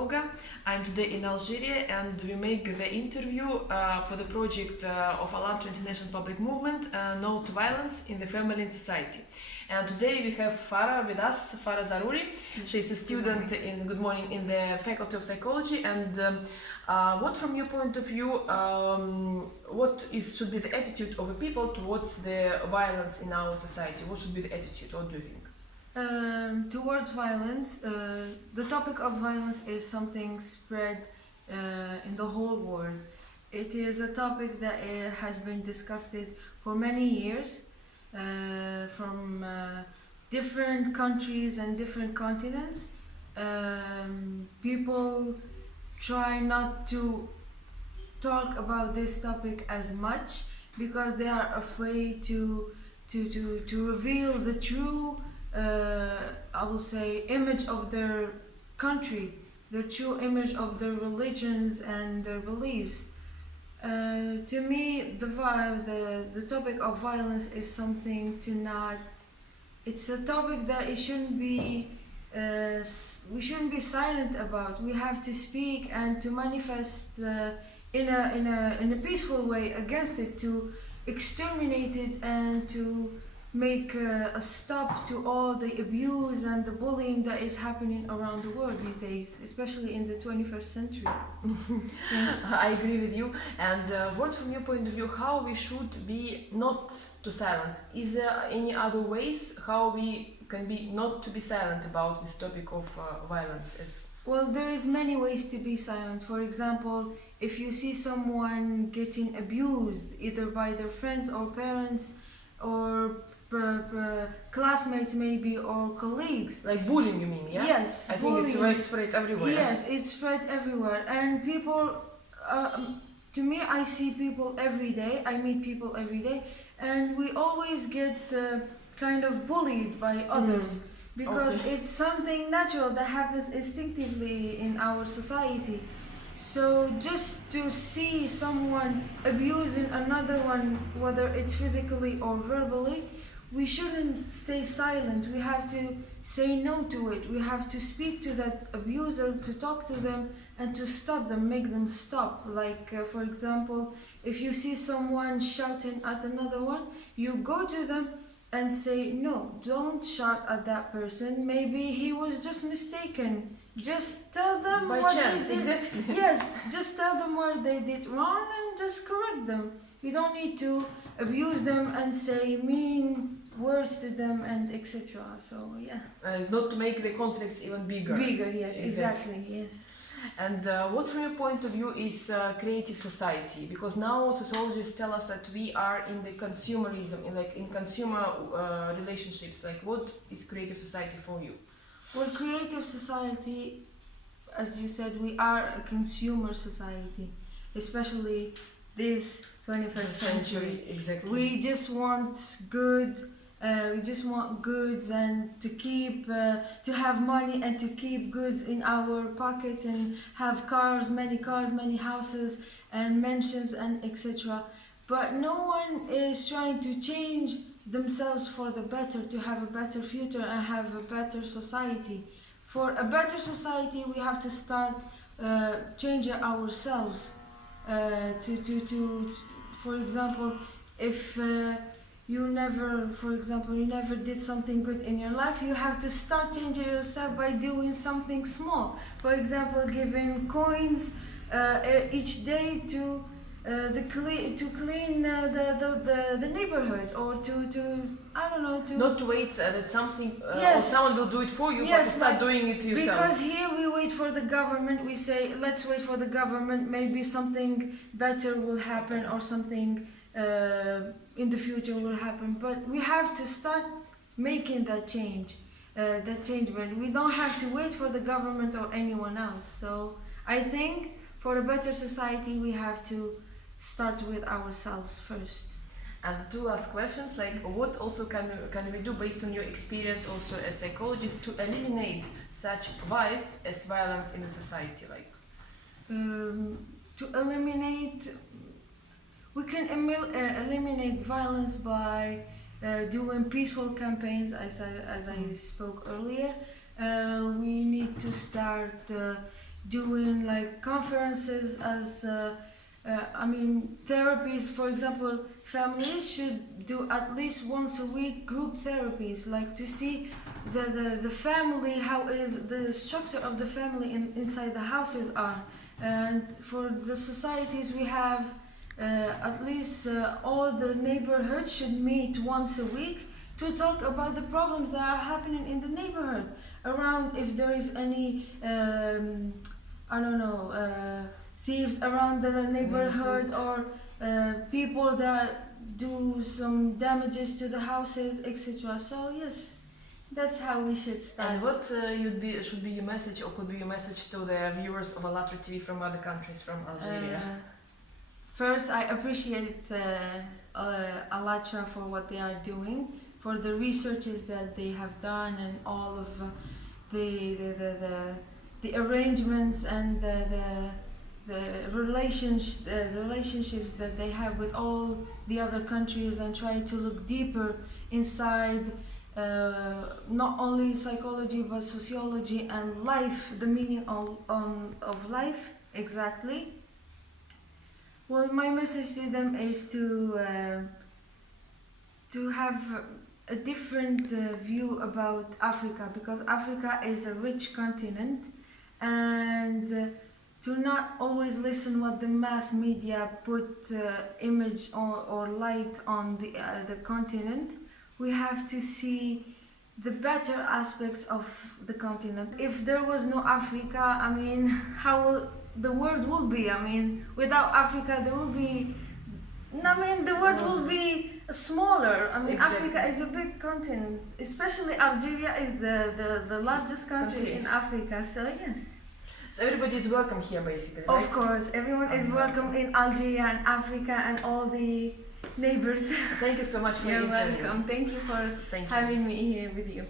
Olga. I'm today in Algeria and we make the interview for the project of Al International Public Movement, No to Violence in the Family and Society. And today we have Farah with us, Farah Zarouri. She's a student in the Faculty of Psychology. And what, from your point of view, should be the attitude of the people towards the violence in our society? What should be the attitude? What do you think? Towards violence, the topic of violence is something spread in the whole world. It is a topic that has been discussed for many years from different countries and different continents. People try not to talk about this topic as much because they are afraid to reveal the true I will say image of their country, the true image of their religions and their beliefs. To me, the topic of violence is something to not. It's a topic that it shouldn't be. We shouldn't be silent about. We have to speak and to manifest in a peaceful way against it, to exterminate it and to make a stop to all the abuse and the bullying that is happening around the world these days, especially in the 21st century. Yes. I agree with you. And what, from your point of view, how we should be not too silent? Is there any other ways how we can be not to be silent about this topic of violence? Well, there is many ways to be silent. For example, if you see someone getting abused either by their friends or parents or classmates maybe or colleagues. Like bullying, you mean, yeah? Yes, I bullying. think it's widespread everywhere. Yes, it's spread everywhere. And people, to me, I see people every day, I meet people every day, and we always get kind of bullied by others because it's something natural that happens instinctively in our society. So just to see someone abusing another one, whether it's physically or verbally, we shouldn't stay silent. We have to say no to it. We have to speak to that abuser, to talk to them and to stop them, make them stop. Like for example, if you see someone shouting at another one, you go to them and say, no, don't shout at that person. Maybe he was just mistaken. Just tell them by what chance, they did. exactly. Yes, just tell them what they did wrong and just correct them. You don't need to abuse them and say mean words to them and etc. So yeah. Not to make the conflicts even bigger. Bigger, yes, exactly, yes. And what, from your point of view, is creative society? Because now sociologists tell us that we are in the consumerism, in consumer relationships. Like, what is creative society for you? Well, creative society, as you said, we are a consumer society, especially this 21st century. Exactly. We just want goods and to keep, to have money and to keep goods in our pockets and have cars, many houses and mansions and etc. But no one is trying to change themselves for the better, to have a better future and have a better society. For a better society, we have to start changing ourselves. For example, if you never did something good in your life, you have to start changing yourself by doing something small. For example, giving coins each day to clean the neighborhood, or to I don't know, to not to wait that something yes, or someone will do it for you, yes, but to start doing it yourself. Because here we wait for the government. We say, let's wait for the government. Maybe something better will happen, or something in the future will happen. But we have to start making that change. But we don't have to wait for the government or anyone else. So I think for a better society, we have to start with ourselves first. And two last questions, like what also can we do based on your experience also as psychologist to eliminate such vice as violence in the society? Like to eliminate, we can eliminate violence by doing peaceful campaigns, as I spoke earlier. We need to start doing like conferences as therapies. For example, families should do at least once a week group therapies, like to see the family, how is the structure of the family inside the houses are. And for the societies we have, at least all the neighborhoods should meet once a week to talk about the problems that are happening in the neighborhood around, if there is any thieves around the neighborhood, or people that do some damages to the houses, etc. So yes, that's how we should start. And what should be your message, or could be your message to the viewers of ALLATRA TV from other countries, from Algeria? First, I appreciate ALLATRA for what they are doing, for the researches that they have done, and all of the arrangements and the relationships that they have with all the other countries, and try to look deeper inside not only psychology but sociology and life, the meaning of life exactly. Well, my message to them is to have a different view about Africa, because Africa is a rich continent, and to not always listen what the mass media put image or light on the continent. We have to see the better aspects of the continent. If there was no Africa, how will the world will be? Without Africa, there will be. The world will be smaller. Exactly. Africa is a big continent. Especially Algeria is the largest country in Africa. So yes. So everybody is welcome here, basically, right? Of course, everyone is welcome in Algeria and Africa and all the neighbors. Thank you so much for You're your interview. welcome. Thank you for having me here with you.